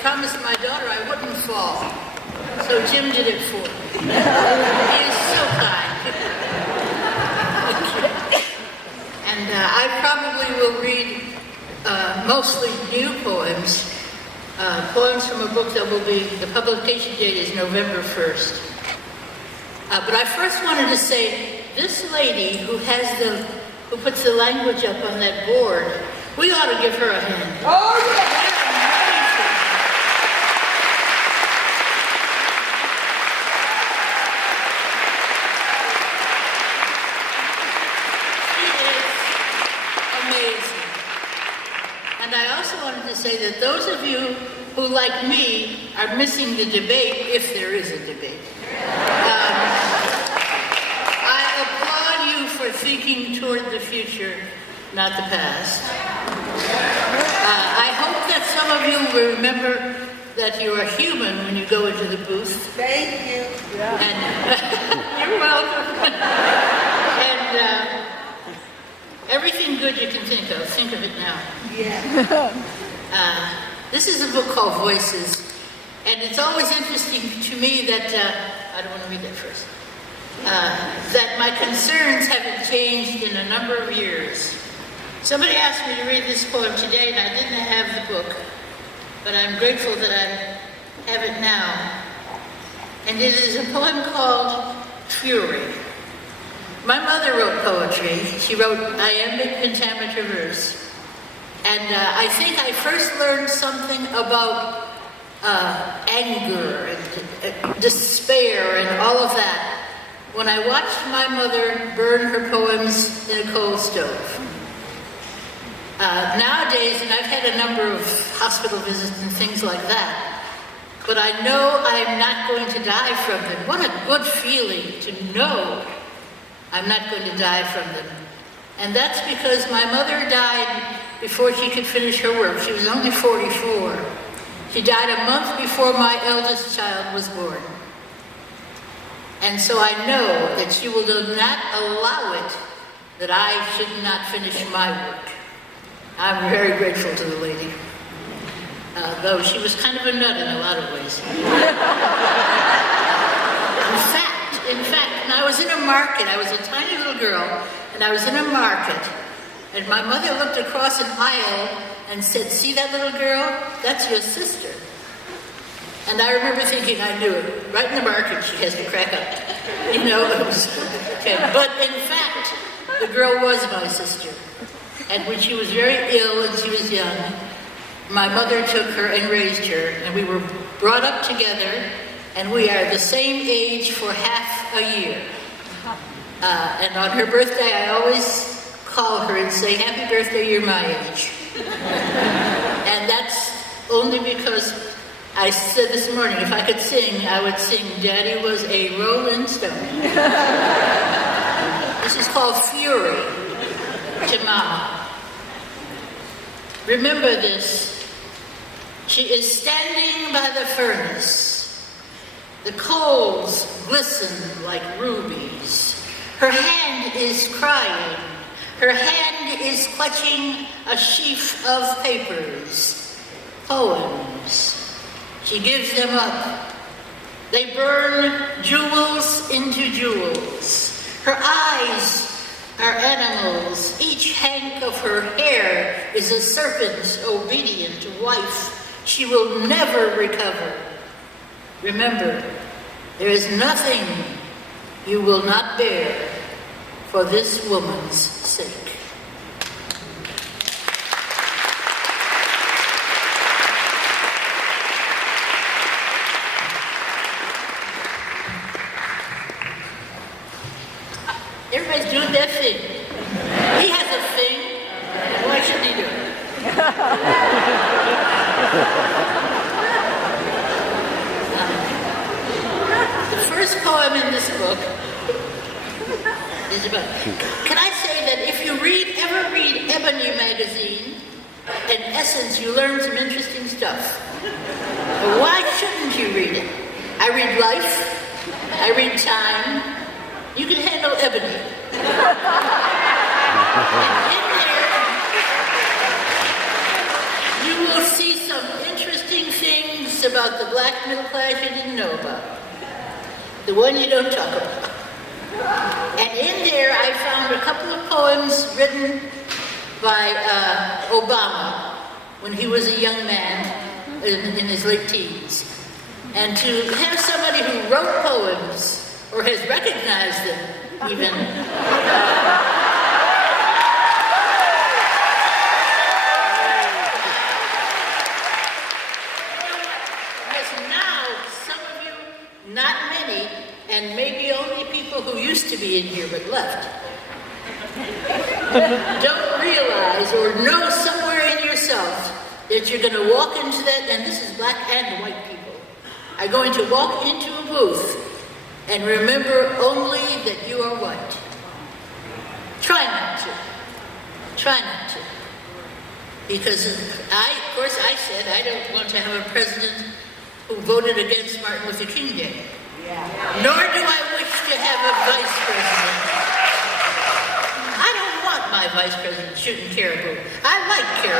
promised my daughter I wouldn't fall. So Jim did it for me. He is so kind. And I probably will read mostly new poems. Poems from a book that will be, the publication date is November 1st. But I first wanted to say, this lady who puts the language up on that board, we ought to give her a hand. Oh, yeah. And I also wanted to say that those of you who, like me, are missing the debate, if there is a debate, I applaud you for thinking toward the future, not the past. I hope that some of you will remember that you are human when you go into the booth. Thank you. And you're welcome. And everything good you can think of it now. Yeah. This is a book called Voices, and it's always interesting to me that, I don't want to read that first, that my concerns haven't changed in a number of years. Somebody asked me to read this poem today, and I didn't have the book, but I'm grateful that I have it now. And it is a poem called Fury. My mother wrote poetry. She wrote iambic pentameter verse. And I think I first learned something about anger and despair and all of that when I watched my mother burn her poems in a coal stove. Nowadays, and I've had a number of hospital visits and things like that, but I know I'm not going to die from them. What a good feeling to know I'm not going to die from them. And that's because my mother died before she could finish her work. She was only 44. She died a month before my eldest child was born. And so I know that she will not allow it that I should not finish my work. I'm very grateful to the lady. Though she was kind of a nut in a lot of ways. In fact, when I was in a market, I was a tiny little girl, and I was in a market, and my mother looked across an aisle and said, "See that little girl? That's your sister." And I remember thinking, I knew it. Right in the market, she has to crack up. You know, it was okay. But in fact, the girl was my sister. And when she was very ill and she was young, my mother took her and raised her, and we were brought up together, and we are the same age for half a year. And on her birthday, I always call her and say, "Happy birthday, you're my age." And that's only because I said this morning, if I could sing, I would sing, "Daddy was a Rolling Stone." This is called Fury to Mama. Remember this. She is standing by the furnace. The coals glisten like rubies. Her hand is crying. Her hand is clutching a sheaf of papers, poems. She gives them up. They burn jewels into jewels. Her eyes are animals. Each hank of her hair is a serpent's obedient wife. She will never recover. Remember, there is nothing you will not bear for this woman's sake. Everybody's doing their thing. He has a thing. Why shouldn't he do it? The first poem in this book is about... Can I say that if you ever read Ebony magazine, in essence, you learn some interesting stuff. But why shouldn't you read it? I read Life. I read Time. You can handle Ebony. In there, you will see some interesting things things about the black middle class you didn't know about. The one you don't talk about. And in there I found a couple of poems written by Obama when he was a young man in his late teens. And to have somebody who wrote poems, or has recognized them even, not many, and maybe only people who used to be in here but left, don't realize or know somewhere in yourself that you're going to walk into that, and this is black and white people, are going to walk into a booth and remember only that you are white. Try not to. Try not to. Because of course I said I don't want to have a president who voted against Martin Luther King Day. Yeah. Nor do I wish to have a vice president. I don't want my vice president shooting caribou. I like caribou.